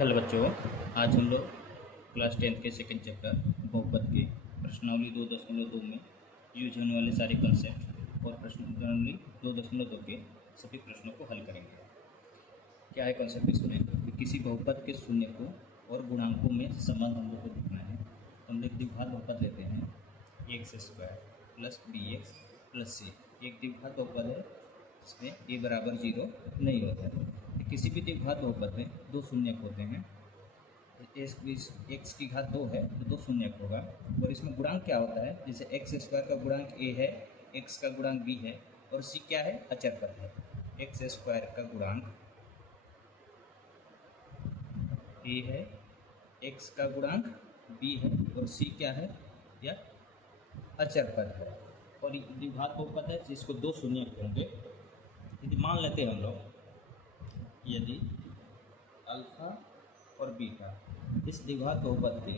Hello बच्चों, आज हम लोग क्लास 10th के सेकंड चैप्टर बहुपद के प्रश्नावली 2.2 में यूज होने वाले सारे कंसेप्ट और प्रश्नावली 2.2 के सभी प्रश्नों को हल करेंगे। क्या है कंसेप्ट इसमें कि किसी बहुपद के शून्य को और गुणांकों में संबंध हम लोग को लिखना है। तो हम लोग द्विघात बहुपद लेते हैं x² plus bx plus c। एक द्विघात बहुपद है इसमें a बराबर 0 नहीं होता है। किसी भी द्विघात बहुपद में दो शून्यक होते हैं। x की घात 2 है तो 2 शून्यक होगा। और इसमें गुणांक क्या होता है, जैसे x² का गुणांक a है, x का गुणांक b है और c क्या है, अचर पद है। x² का गुणांक a है, x का गुणांक b है और c क्या है, यह अचर पद है। और द्विघात बहुपद है जिसको दो शून्यक होंगे। यदि मान लेते हैं हम लोग, यदि अल्फा और बीटा इस द्विघात बहुपद के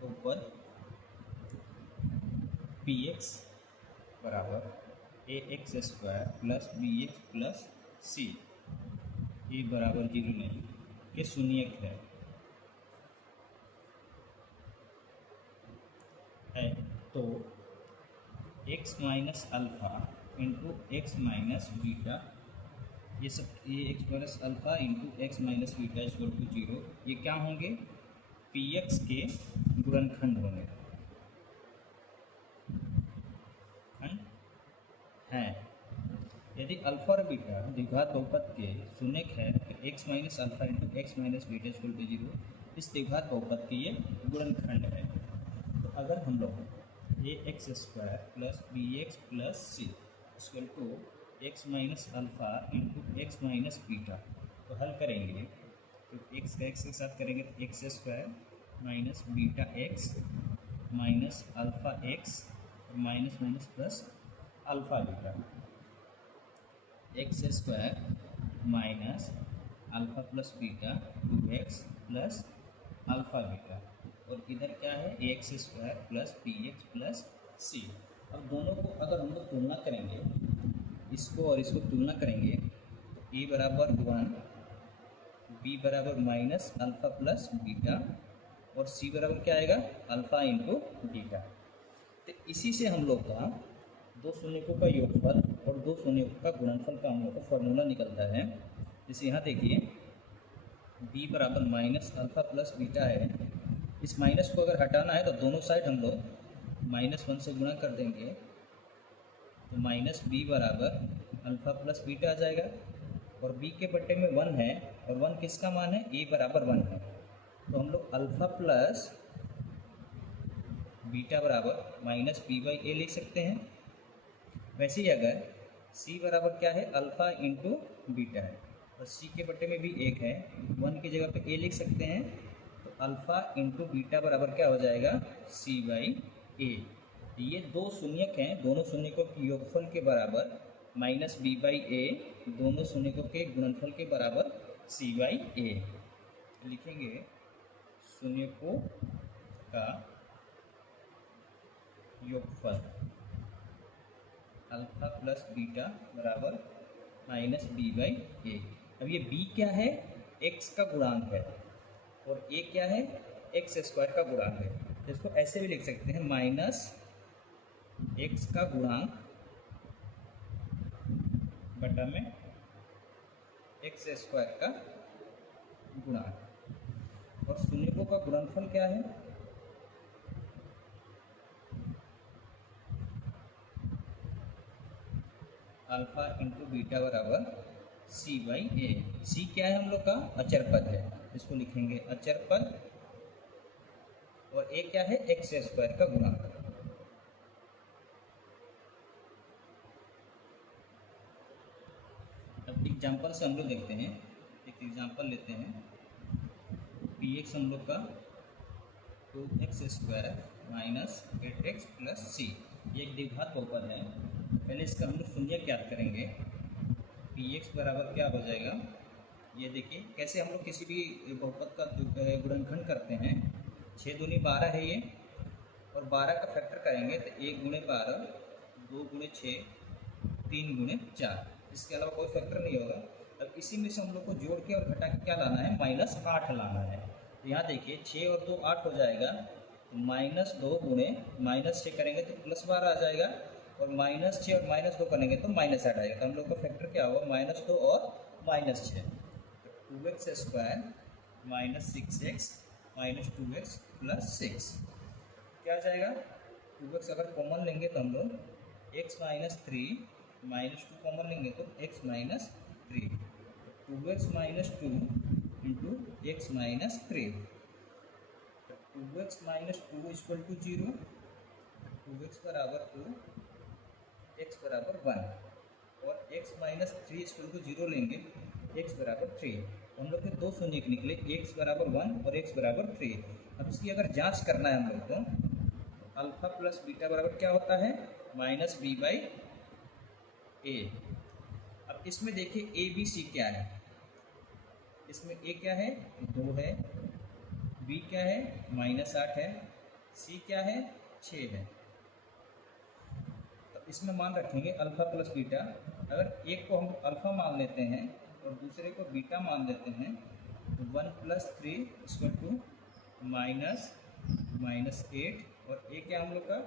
बहुपद px बराबर ax² plus bx plus c a बराबर 0 नहीं के शून्यक है तो x minus alpha into x minus beta, ये x minus alpha into x minus beta equal to 0, ये क्या होंगे, px के गुणनखंड होंगे, खंड हैं। यदि अल्फ़ा और बीटा द्विघात बहुपद के शून्यक है तो x minus alpha into x minus beta equal to 0 इस द्विघात बहुपद के ये गुणनखंड है। तो अगर हम लोग ax² plus bx plus c equal to x minus alpha into x minus beta तो हल करेंगे तो x का x के साथ करेंगे तो x² minus beta x minus alpha x और minus minus plus alpha beta, x² minus alpha plus beta 2x plus alpha beta और इधर क्या है ax² plus bx plus c। अब दोनों को अगर हम लोग तुलना करेंगे, इसको और इसको तुलना करेंगे तो a बराबर 1, b बराबर माइनस अल्फ़ा प्लस बीटा और c बराबर क्या आएगा, अल्फ़ा इंटू बीटा। तो इसी से हम लोग का दो शून्यकों का योगफल और दो शून्यकों का गुणनफल का हम लोग का फॉर्मूला निकलता है। जैसे यहाँ देखिए b बराबर माइनस अल्फ़ा प्लस बीटा है, इस माइनस को अगर हटाना है तो दोनों साइड हम लोग -1 से गुणा कर देंगे तो माइनस b बराबर अल्फ़ा प्लस बीटा आ जाएगा और b के बट्टे में 1 है और 1 किसका मान है, a बराबर 1 है। तो हम लोग अल्फ़ा प्लस बीटा बराबर माइनस b/a लिख सकते हैं। वैसे ही अगर c बराबर क्या है, अल्फ़ा इंटू बीटा है और c के बट्टे में भी 1 है, 1 की जगह पे a लिख सकते हैं तो अल्फ़ा इंटू बीटा बराबर क्या हो जाएगा, c/a। ये दो शून्यक हैं, दोनों शून्यकों के योगफल के बराबर माइनस b/a, दोनों शून्यकों के गुणनफल के बराबर c/a। लिखेंगे शून्यकों का योगफल अल्फ़ा प्लस बीटा बराबर माइनस b/a। अब ये b क्या है, x का गुणांक है और a क्या है, x² का गुणांक है। इसको ऐसे भी लिख सकते हैं, माइनस x का गुणांक बटा में x² का गुणांक। और शून्यकों का गुणनफल क्या है, अल्फ़ा इंटू बीटा बराबर c/a। c क्या है हम लोग का, अचर पद है, इसको लिखेंगे अचर पद और a क्या है, x² का गुणांक। अब एग्जाम्पल से हम लोग देखते हैं, एक एग्जाम्पल लेते हैं। px हम लोग का 2x² minus 8x plus c, ये एक द्विघात बहुपद है। पहले इसका हम लोग शून्यक याद करेंगे। px बराबर क्या हो जाएगा, ये देखिए कैसे हम लोग किसी भी बहुपद का गुणनखंड करते हैं। 6 दूनी 12 है ये, और 12 का फैक्टर करेंगे तो 1 गुणे 12, 2 गुणे 6, 3 गुणे 4, इसके अलावा कोई फैक्टर नहीं होगा। अब इसी में से हम लोग को जोड़ के और घटा के क्या लाना है, -8 लाना है। तो यहाँ देखिए 6 और 2 8 हो जाएगा, तो -2 गुणे -6 करेंगे तो +12 आ जाएगा, और -6 और -2 करेंगे तो -8 आएगा। तो हम लोग का फैक्टर क्या होगा, -2 और -6, तो 2x² - 6x - 2x + 6 क्या आ जाएगा। 2x अगर कॉमन लेंगे तो हम लोग x - 3 -2 कॉमन लेंगे तो x - 3, 2x - 2 into x - 3, 2x - 2 = 0, 2x बराबर 2, x बराबर 1, और x - 3 = 0 लेंगे, x बराबर 3। हम लोग के दो शून्य निकले, x बराबर 1 और x बराबर 3। अब इसकी अगर जांच करना है हम लोग को, तो अल्फा प्लस बीटा बराबर क्या होता है, -b/a। अब इसमें देखिए ए बी सी क्या है, इसमें a क्या है, 2 है, b क्या है, -8 है, c क्या है, 6 है। तो इसमें मान रखेंगे अल्फा प्लस बीटा। अगर एक को हम अल्फा मान लेते हैं और दूसरे को बीटा मान लेते हैं, तो 1 + 3 = -8, और a क्या हम लोग का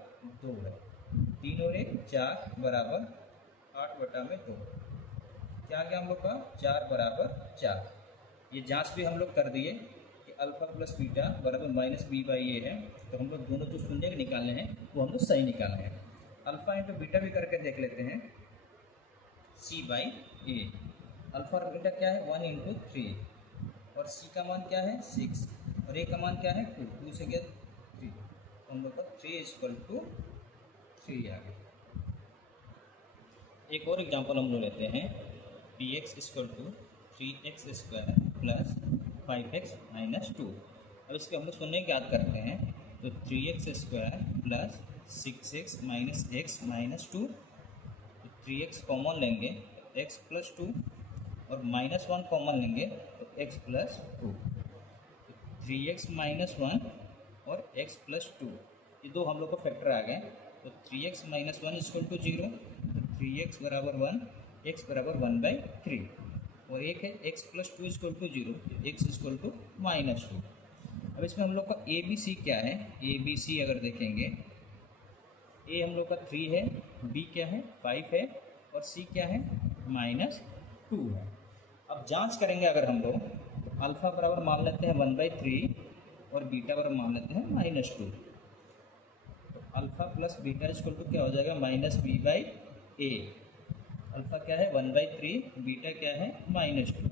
2 है, 3 और 1 4 बराबर 8/2। क्या आ गया हम लोग का, 4 बराबर 4। ये जांच भी हम लोग कर दिए कि अल्फा प्लस बीटा बराबर -b/a है। तो हम लोग दोनों जो शून्य निकालने हैं वो हम लोग सही निकालने हैं। अल्फा इंटू बीटा भी करके देख लेते हैं, c/a। अल्फा और बीटा क्या है, 1 × 3, और c का मान क्या है, 6, और a का मान क्या है, 2, 2 से क्या 3, तो हम लोग का 3 = 3 आ गया। एक और एग्जांपल हम लोग लेते हैं, px = 3x² + 5x - 2। अब इसके हम लोग शून्य ज्ञात करते हैं, तो 3x² + 6x - x - 2, तो 3x कॉमन लेंगे x + 2, और -1 कॉमन लेंगे तो x + 2, तो 3x - 1 और x + 2, ये दो हम लोग को फैक्टर आ गए। तो 3x - 1 = 0, तो 3x बराबर 1, x बराबर 1/3, और एक है x + 2 = 0, तो x = -2। अब इसमें हम लोग का ए बी सी क्या है, ए बी सी अगर देखेंगे, ए हम लोग का 3 है, बी क्या है 5 है, और सी क्या है -2 है। अब जांच करेंगे अगर हम लोग, तो अल्फा बराबर मान लेते हैं 1/3, और बीटा बराबर मान लेते हैं -2। तो अल्फा प्लस बीटा = क्या हो जाएगा, -b/a। अल्फा क्या है 1/3, बीटा क्या है -2,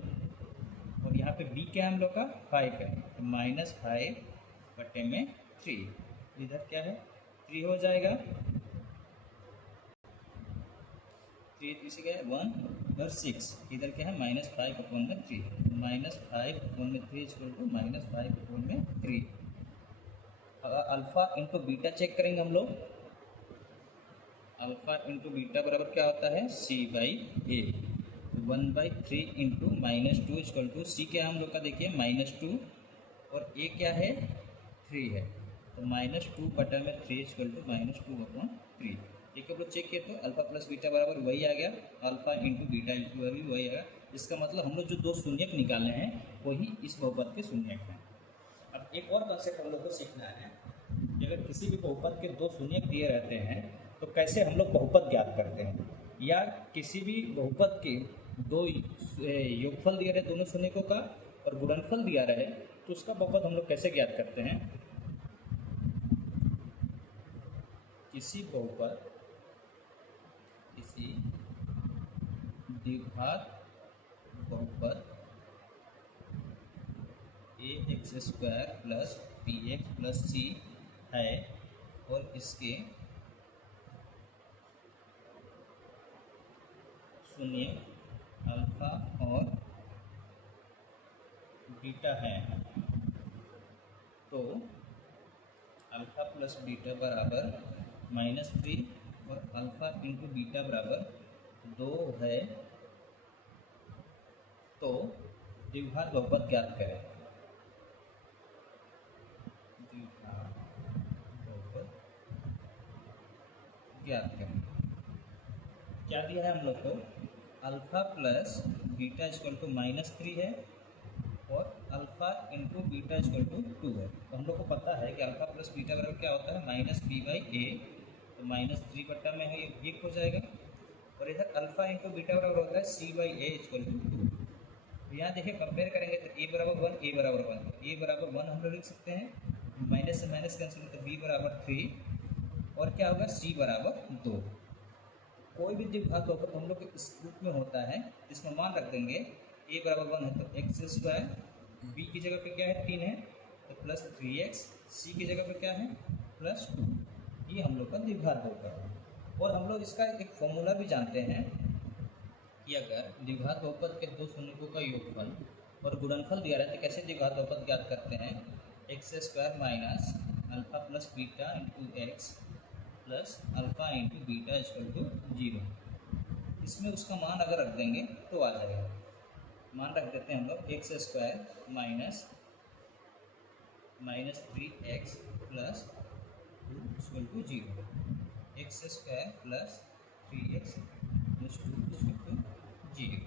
और यहाँ पे b क्या है हम लोग का 5 है, तो -5/3, इधर क्या है 3 हो जाएगा, 3 इसी का 1 और 6, इधर क्या है -5/3, -5/3 = -5/3। अल्फा इंटू बीटा चेक करेंगे हम लोग, अल्फा इंटू बीटा बराबर क्या होता है, c/a। 1/3 इंटू -2 = c क्या है हम लोग का, देखिए -2, और a क्या है 3 है, तो -2/3 = -2/3। ठीक है, लोग चेक किए तो अल्फा प्लस बीटा बराबर वही आ गया, अल्फा इंटू बीटा भी वही आएगा। इसका मतलब हम लोग जो दो शून्यक निकालने हैं वही इस बहुपद के शून्यक हैं। अब एक और कंसेप्ट हम लोग को सीखना है कि अगर किसी भी बहुपद के दो शून्यक दिए रहते हैं तो कैसे हम लोग बहुपद ज्ञात करते हैं, या किसी भी बहुपद के दो योगफल दिया रहे दोनों शून्यकों का और गुणनफल दिया रहे तो उसका बहुपद हम लोग कैसे ज्ञात करते हैं। किसी द्विघात बहुपद ax² + bx + c है, और इसके शून्य अल्फा और बीटा है, तो अल्फा प्लस बीटा बराबर -3 और अल्फा इंटू बीटा बराबर 2 है, तो द्विघात बहुपद ज्ञात करें। द्विघात बहुपद ज्ञात करें, क्या दिया है हम लोग को, alpha plus beta equal to -3 है और alpha into beta equal to 2 है। तो हम लोग को पता है कि अल्फ़ा प्लस बीटा बराबर क्या होता है -b/a, तो -3 बटा में है ये हो जाएगा। और इधर अल्फ़ा इंटू बीटा बराबर होता है c/a इक्वल टू 2। तो यहाँ देखिए कंपेयर करेंगे तो a बराबर 1, a बराबर 1, तो a बराबर 1 हम लोग लिख सकते हैं, माइनस से माइनस कैंसिल तो b बराबर 3 और क्या होगा c बराबर 2। कोई भी द्विघात होगा तो हम लोग इस रूप में होता है, इसमें मान रख देंगे a बराबर 1 है तो x², b की जगह पे क्या है 3 है तो प्लस 3x, c की जगह पे क्या है +2। ये हम लोग का द्विघात बहुपद है। और हम लोग इसका एक फॉर्मूला भी जानते हैं कि अगर द्विघात बहुपद के दो शून्यकों का योगफल और गुणनफल दिया रहता है, कैसे द्विघात बहुपद ज्ञात करते हैं, x² minus alpha plus beta into x plus alpha into beta equal to 0। इसमें उसका मान अगर रख देंगे तो आ जाएगा। मान रख देते हैं हम लोग x² minus 3x plus 2 equal to 0, x² plus 3x plus 2 equal to 0।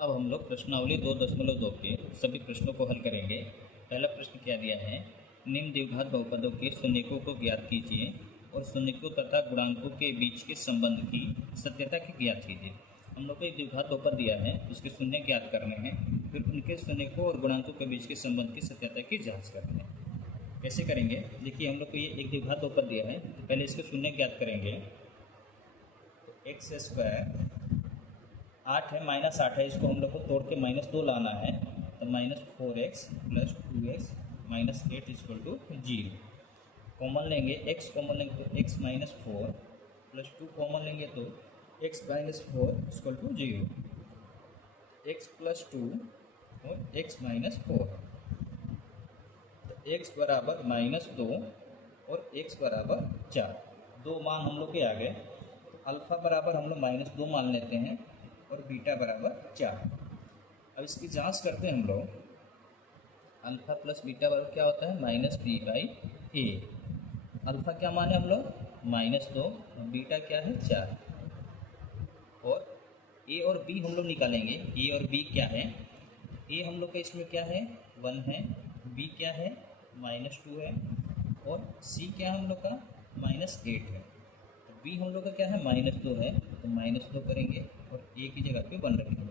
अब हम लोग प्रश्नावली 2.2 के सभी प्रश्नों को हल करेंगे। पहला प्रश्न क्या दिया है, निम्न द्विघात बहुपदों के शून्यकों को ज्ञात कीजिए और शून्यकों तथा गुणांकों के बीच के संबंध की सत्यता की ज्ञात कीजिए। हम लोग को एक द्विघात बहुपद दिया है, उसके शून्य ज्ञात करने हैं, फिर उनके शून्यकों और गुणांकों के बीच के संबंध की सत्यता की जांच करनी है। कैसे करेंगे, देखिए हम लोग को ये एक द्विघात बहुपद दिया है तो पहले इसके शून्य ज्ञात करेंगे। तो x² 8 है -8 है, इसको हम लोग को तोड़ के -2 लाना है तो -4x plus 2x minus 8 equal to 0। Common लेंगे, x कॉमन लेंगे तो x माइनस 4 प्लस 2 कॉमन लेंगे तो x minus 4 equal to 0, x plus 2 और x माइनस 4, तो x बराबर -2 और x बराबर 4। दो मान हम लोग के आ गए। तो अल्फ़ा बराबर हम लोग -2 मान लेते हैं और बीटा बराबर 4। अब इसकी जांच करते हैं हम लोग। अल्फ़ा प्लस बीटा बराबर क्या होता है -b/a। अल्फ़ा क्या माने हम लोग -2 और बीटा क्या है 4। और a और b हम लोग निकालेंगे, a और b क्या है, a हम लोग का इसमें क्या है 1 है, b क्या है -2 है और c क्या है हम लोग का -8 है। तो b हम लोग का क्या है -2 है तो -2 करेंगे और a की जगह पे 1 रखेंगे।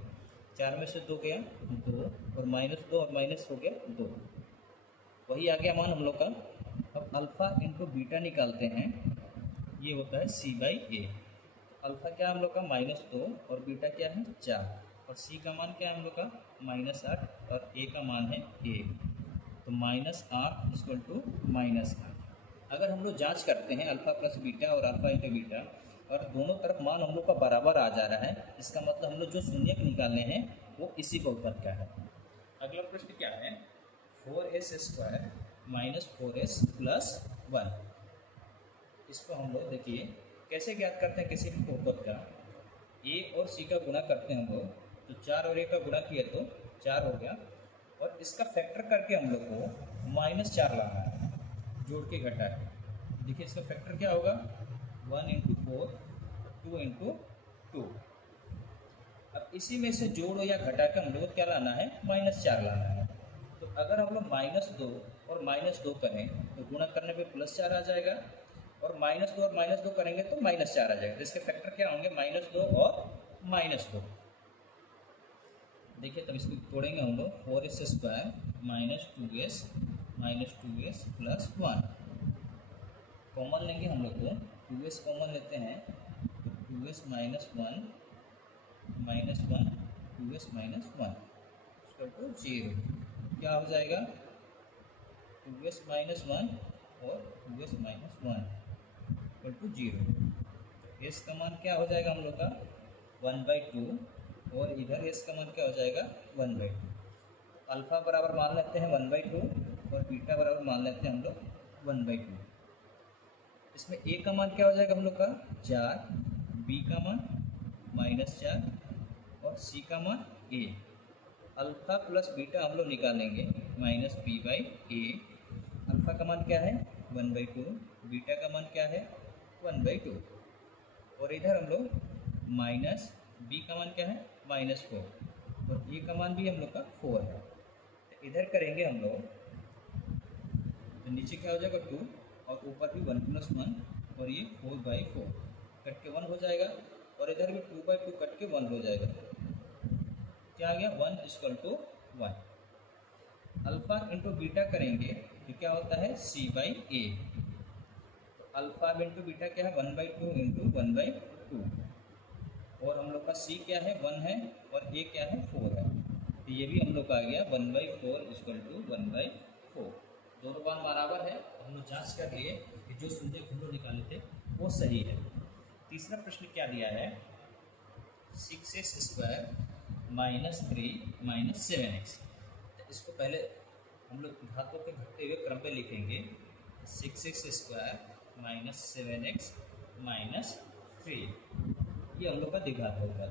4 में से 2 गया 2 और -2 और माइनस हो गया 2, वही आ गया मान हम लोग का। अब अल्फ़ा इंटू बीटा निकालते हैं, ये होता है c/a। अल्फ़ा क्या हम लोग का -2 और बीटा क्या है 4 और c का मान क्या है हम लोग का -8 और a का मान है 1, तो -8 इक्वल टू -8। अगर हम लोग जांच करते हैं अल्फ़ा प्लस बीटा और अल्फ़ा इंटू बीटा और दोनों तरफ मान हम लोग का बराबर आ जा रहा है, इसका मतलब हम लोग जो शून्यक निकालने हैं वो इसी बहुपद का है। अगला प्रश्न क्या है, 4s² माइनस 4s प्लस 1। इसको हम लोग देखिए कैसे ज्ञात करते हैं किसी भी बहुपद का। a और c का गुणा करते हैं हम लोग, तो 4 और a का गुणा किया तो 4 हो गया और इसका फैक्टर करके हम लोग को -4 लाना है, जोड़ के घटा है। देखिए इसका फैक्टर क्या होगा 1 × 4 2 × 2। अब इसी में से जोड़ या घटा के हम लोग को क्या लाना है -4 लाना है। तो अगर हम लोग -2 और -2 करें तो गुणा करने पे +4 आ जाएगा और -2 और -2 करेंगे तो -4 आ जाएगा। तो इसके फैक्टर क्या होंगे -2 और -2। देखिए तब इसको तोड़ेंगे हम लोग, 4s² -2s प्लस 1। कॉमन लेंगे हम लोग को, 2s कॉमन लेते हैं तो 2s -1 -1 2s -1 इक्वल टू 0। क्या हो जाएगा 2s -1 और 2s -1 इक्वल टू 0। तो s का मान क्या हो जाएगा हम लोग का 1/2 और इधर s का मान क्या हो जाएगा 1/2। अल्फ़ा बराबर मान लेते हैं 1/2 और बीटा बराबर मान लेते हैं हम लोग 1/2। इसमें a का मान क्या हो जाएगा हम लोग का 4, b का मान -4 और c का मान a। अल्फ़ा प्लस बीटा हम लोग निकालेंगे -b/a। अल्फ़ा का मान क्या है 1/2, बीटा का मान क्या है 1/2 और इधर हम लोग माइनस बी का मान क्या है -4 और ए का मान भी हम लोग का 4 है। तो इधर करेंगे हम लोग तो नीचे क्या हो जाएगा 2 और ऊपर भी 1 + 1 और ये 4/4 कट के 1 हो जाएगा और इधर भी 2/2 कट के 1 हो जाएगा। क्या आ गया 1 = 1। अल्फ़ा इंटू बीटा करेंगे तो क्या होता है C/A। तो अल्फ़ा इंटू बीटा क्या है 1/2 इंटू 1/2 और हम लोग का C क्या है 1 है और A क्या है 4 है। तो ये भी हम लोग का आ गया 1/4 = 1/4। दोनों मान बराबर है। हम लोग जांच कर लिए कि जो शून्य हम लोग निकाले थे वो सही है। तीसरा प्रश्न क्या दिया है 6x² - 3 - 7x। तो इसको पहले हम लोग घातों के घटते हुए क्रम पे लिखेंगे 6x² - 7x - 3 ये हम लोग का द्विघात होगा।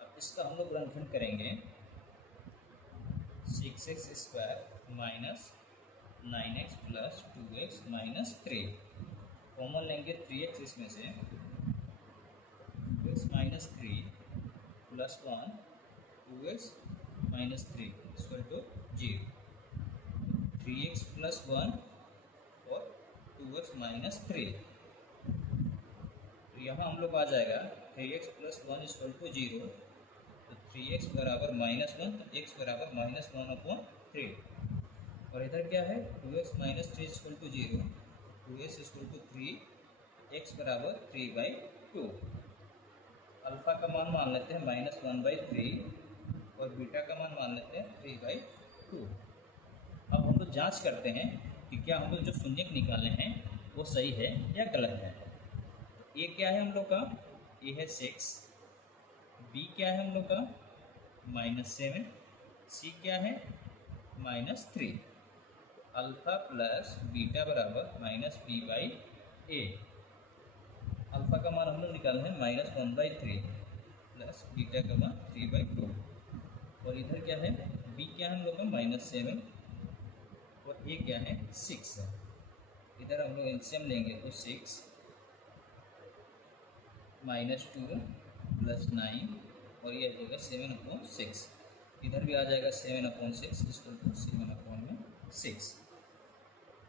अब इसका हम लोग गुणनखंड करेंगे 6x² - 9x + 2x - 3 कॉमन लेंगे 3x इसमें से 2x - 3 + 1 2x - 3 = 0 3x + 1 और 2x - 3। तो यहाँ हम लोग आ जाएगा 3x + 1 = 0 तो 3x बराबर -1 तो x बराबर -1/3 और इधर क्या है 2x - 3 = 0 2x = 3 x बराबर 3/2। अल्फ़ा का मान मान लेते हैं -1/3 और बीटा का मान लेते हैं 3/2। अब हम लोग जांच करते हैं कि क्या हम लोग जो शून्यक निकाले हैं वो सही है या गलत है। ए क्या है हम लोग का ए है 6, बी क्या है हम लोग का -7, सी क्या है -3। अल्फ़ा प्लस बीटा बराबर -b/a। अल्फ़ा का मान हम लोग निकाले हैं -1/3 प्लस बीटा का मान 3/2 और इधर क्या है बी क्या है हम लोग का -7 और ए क्या है 6 है। इधर हम लोग एलसीएम लेंगे तो 6 -2 + 9 और ये आ जाएगा 7/6। इधर भी आ जाएगा 7/6 = 7/6।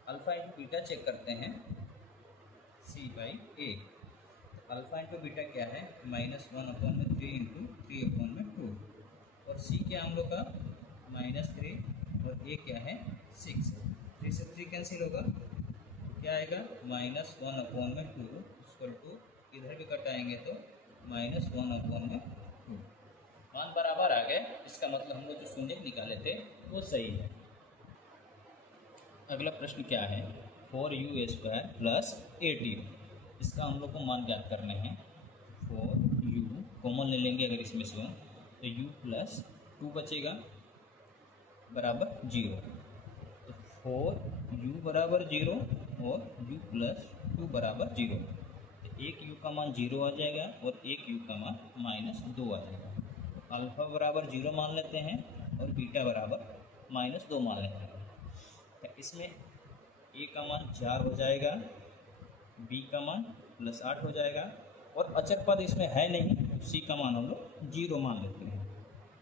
अल्फ़ा इंटू बीटा चेक करते हैं C/A। अल्फ़ा इंटू बीटा क्या है -1/3 × 3/2 और C क्या हम लोग का -3 और A क्या है 6। 3 से 3 कैंसिल होगा क्या आएगा -1/2 = इधर भी कटाएंगे तो -1/2 मान बराबर आ गए। इसका मतलब हम लोग जो शून्य निकाले थे वो सही है। अगला प्रश्न क्या है 4u² + 8u। इसका हम लोग को मान ज्ञात करने हैं। 4u कॉमन ले लेंगे अगर इसमें से तो u + 2 बचेगा बराबर 0। तो 4u बराबर 0 और u + 2 बराबर 0। तो एक u का मान 0 आ जाएगा और एक u का मान -2 आ जाएगा। तो अल्फ़ा बराबर 0 मान लेते हैं और बीटा बराबर -2 मान लेते हैं। तो इसमें a का मान 4 हो जाएगा, b का मान +8 हो जाएगा और अचर पद इसमें है नहीं तो c का मान हम लोग 0 मान लेते हैं।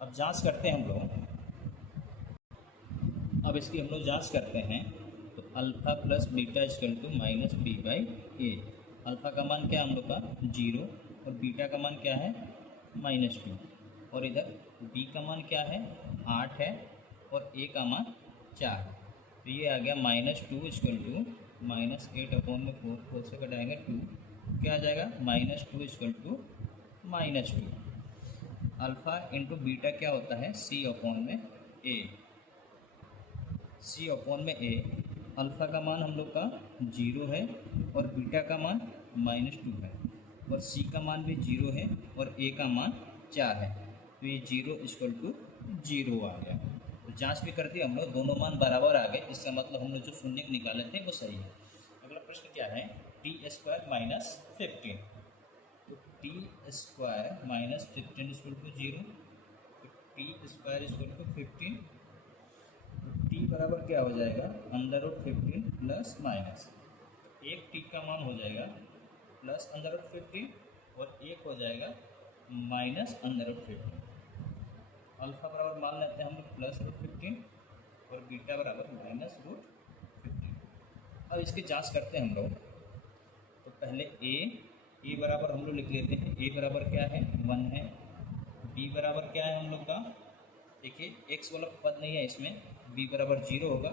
अब जांच करते हैं हम लोग। अब इसकी हम लोग जांच करते हैं तो अल्फ़ा + बीटा = -b/a। अल्फ़ा का मान क्या है हम लोग का 0 और बीटा का मान क्या है -2 और इधर b का मान क्या है 8 है और a का मान 4। तो ये आ गया -2 = -8/4 4 से घटाएंगे 2 क्या आ जाएगा -2 = -2। अल्फ़ा इंटू बीटा क्या होता है C/A। C/A अल्फ़ा का मान हम लोग का 0 है और बीटा का मान -2 है और C का मान भी 0 है और A का मान 4 है। तो ये 0 = 0 आ गया। तो जांच भी कर दी हम लोग, दोनों मान बराबर आ गए। इसका मतलब हम लोग जो शून्य निकाले थे वो सही है। अगला प्रश्न क्या है t² - 15। तो t² - 15 = 0 तो t² = 15 तो t बराबर क्या हो जाएगा √15 ± एक t का मान हो जाएगा +√15 और एक हो जाएगा माइनस अंडर रूट 15। अल्फा बराबर मान लेते हैं हम लोग प्लस रूट 15 और बीटा बराबर माइनस रूट 15। अब इसकी जांच करते हैं हम लोग। तो पहले ए बराबर हम लोग लिख लेते हैं। ए बराबर क्या है, 1 है। बी बराबर क्या है हम लोग का, देखिए एक्स वाला पद नहीं है इसमें, बी बराबर 0 होगा।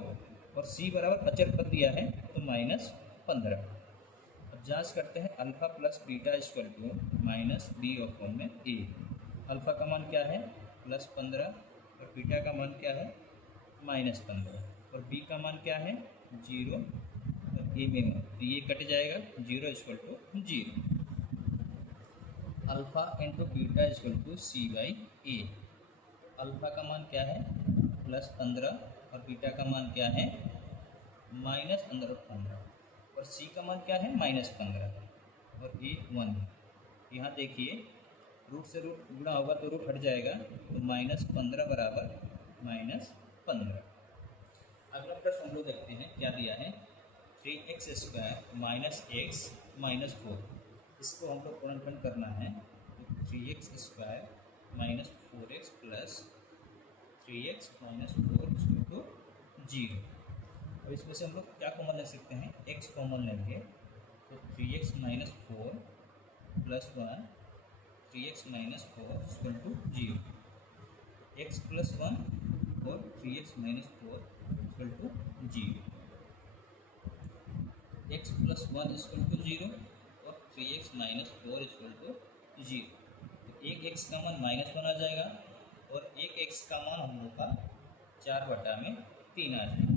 और सी बराबर अचर पद दिया है तो माइनस 15। अब जांच करते हैं, alpha plus beta equal to minus B upon में ए। अल्फा का मान क्या है, प्लस 15, और बीटा का मान क्या है, माइनस 15, और बी का मान क्या है, 0, और ए में 1। तो ये कट जाएगा, 0 equal to 0। Alpha into beta equal to C by A. Alpha का मान क्या है, प्लस 15, और बीटा का मान क्या है, माइनस अंडर रूट 15, और सी का मान क्या है, माइनस 15, और ए 1 है। यहाँ देखिए रूट से रूट गुणा होगा तो रूट हट जाएगा, तो माइनस 15 बराबर माइनस 15। अगला प्रश्न हम लोग देखते हैं क्या दिया है, 3x² माइनस एक्स माइनस 4। इसको हम लोग गुणनखंड करना है। तो 3x² minus 4x plus 3x minus 4 equal to 0। अब इसमें से हम लोग क्या कॉमन ले सकते हैं, x कॉमन लेंगे। तो 3x minus 4 plus 1, 3x minus 4 equal to 0। x plus 1 और 3x minus 4 equal to 0। x plus 1 equal to 0 और 3x माइनस 4 इक्वल टू 0। तो एक x का मान माइनस 1 आ जाएगा, और एक x का मान हम लोग का 4/3 आ जाएगा।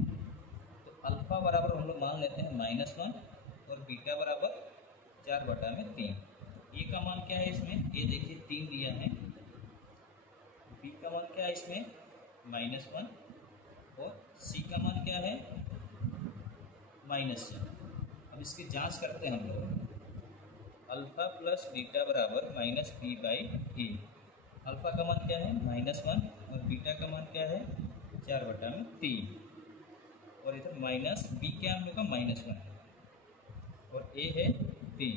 तो अल्फा बराबर हम लोग मान लेते हैं -1, और बीटा बराबर 4/3। ए का मान क्या है इसमें, ये देखिए 3 दिया है। बी का मान क्या है इसमें, -1, और सी का मान क्या है, -7। अब इसकी जांच करते हैं हम लोग। अल्फा प्लस बीटा बराबर minus b by A. Alpha का मान क्या है, -1, और बीटा का मान क्या है, 4/3, और इधर माइनस बी क्या हम लोग का -1 है, और ए है 3।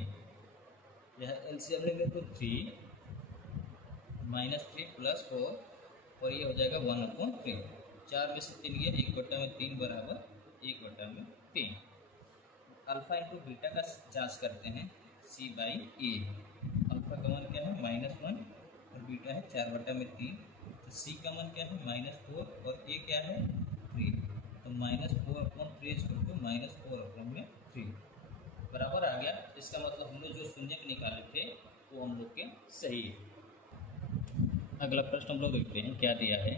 यह एलसीएम लेंगे तो 3 -3 प्लस 4, और ये हो जाएगा 1/3। 4 में से 3 गया, 1/3 बराबर 1/3। अल्फा इंटू बीटा का जांच करते हैं, सी बाई ए। अल्फा का मान क्या है, -1, और बीटा है 4/3। तो सी का मान क्या है, -4, और ए क्या है, 3। तो -4/3 इक्वल टू -4/3 बराबर आ गया। इसका मतलब हम लोग जो शून्यक निकाले थे वो हम लोग के सही है। अगला प्रश्न हम लोग देखते हैं क्या दिया है,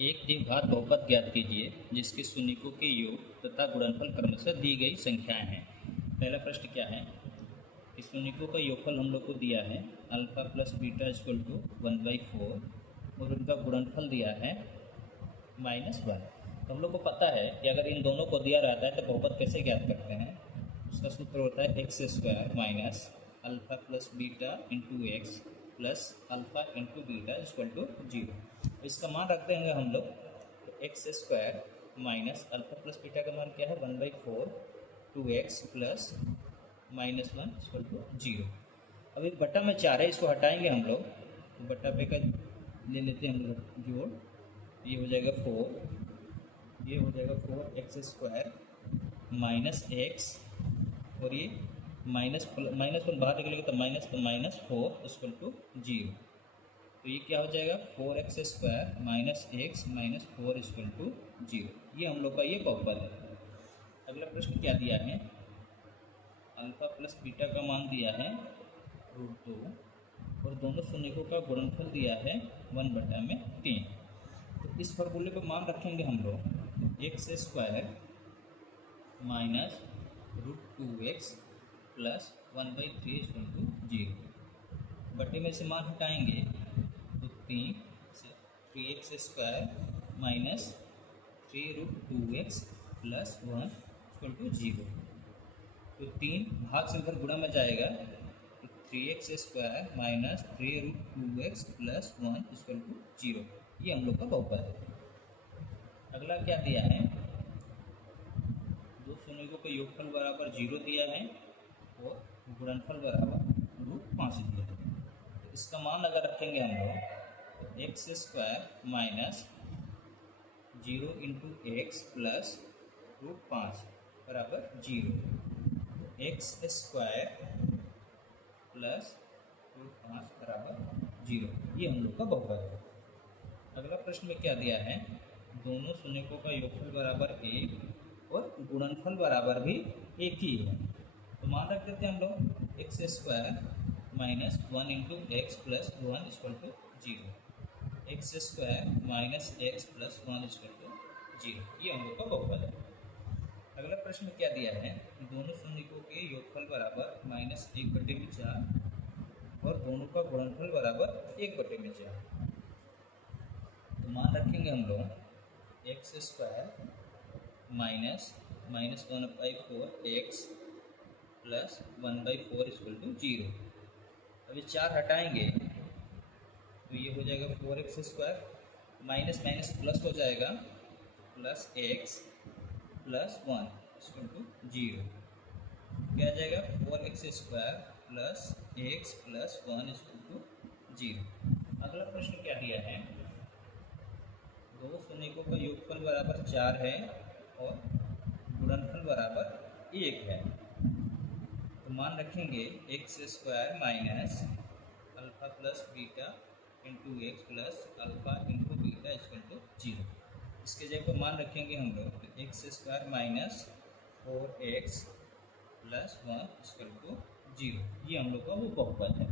एक द्विघात बहुपद ज्ञात कीजिए जिसके शून्यकों के योग तथा गुणनफल क्रमशः दी गई संख्याएं हैं। पहला प्रश्न क्या है कि शून्यकों का योगफल हम लोग को दिया है alpha plus beta equal to 1/4, और उनका गुणनफल दिया है -1। तो हम लोग को पता है कि अगर इन दोनों को दिया रहता है तो बहुपद कैसे ज्ञात करते हैं। उसका सूत्र होता है x² minus alpha plus beta into x plus alpha into beta equal to 0। इसका मान रख देंगे हम लोग। तो x² minus alpha plus beta का मान क्या है, 1/4 2x प्लस -1 इक्वल टू 0। अब एक बट्टा में 4 है, इसको हटाएंगे हम लोग। तो बट्टा पे का ले लेते हैं हम लोग जोड़, ये हो जाएगा 4, ये हो जाएगा 4x² माइनस एक्स, और ये -1 बाहर निकलेगा तो -4 इक्वल टू 0। तो ये क्या हो जाएगा, 4x² minus x minus 4 equal to 0। ये हम लोग का ये बहुपद है। अगला प्रश्न क्या दिया है, अल्फा प्लस बीटा का मान दिया है √2, और दोनों शून्यकों का गुणनफल दिया है 1/3। तो इस फॉर्मूले पर मान रखेंगे हम लोग। x² minus √2x plus 1/3 equal to 0। बट्टे में से मान हटाएंगे तो 3x² minus 3√2x plus 1 equal to 0। तो 3 भाग से उधर गुणा में जाएगा, तो 3x² minus 3√2x plus 1 equal to 0। ये हम लोग का बहुपद है। अगला क्या दिया है, दो शून्यकों का योगफल बराबर 0 दिया है, और गुणनफल बराबर √5 दिया है। तो इसका मान अगर रखेंगे हम लोग तो x square minus 0 into x plus √5 बराबर 0। एक्स स्क्वायर प्लस √5 बराबर 0, ये हम लोग का बहुपद है। अगला प्रश्न में क्या दिया है, दोनों शून्यकों का योगफल बराबर 1 और गुणनफल बराबर भी एक ही है। तो मान रख देते हैं हम लोग x square minus 1 into x plus 1 equal to 0, x square minus x plus 1 equal to 0, ये हम लोग का बहुपद है। अगला प्रश्न में क्या दिया है, दोनों शून्यकों के योगफल बराबर -1/4 और दोनों का गुणनफल बराबर 1/4। तो मान रखेंगे हम लोग x square minus -1/4 x plus 1/4 equal to 0। अभी 4 हटाएंगे तो ये हो जाएगा 4x square, minus minus plus हो जाएगा, plus x plus 1 equal to 0। क्या आ जाएगा 4x square plus x plus 1 equal to 0। अगला प्रश्न क्या दिया है, दो शून्यकों का योगफल बराबर 4 है और गुणनफल बराबर 1 है। तो मान रखेंगे x square minus alpha plus beta into x plus alpha into beta equal to 0। इसके जगह पर मान रखेंगे हम लोग तो x square minus 4x plus 1 equal to 0, ये हम लोग का वो बहुपद है।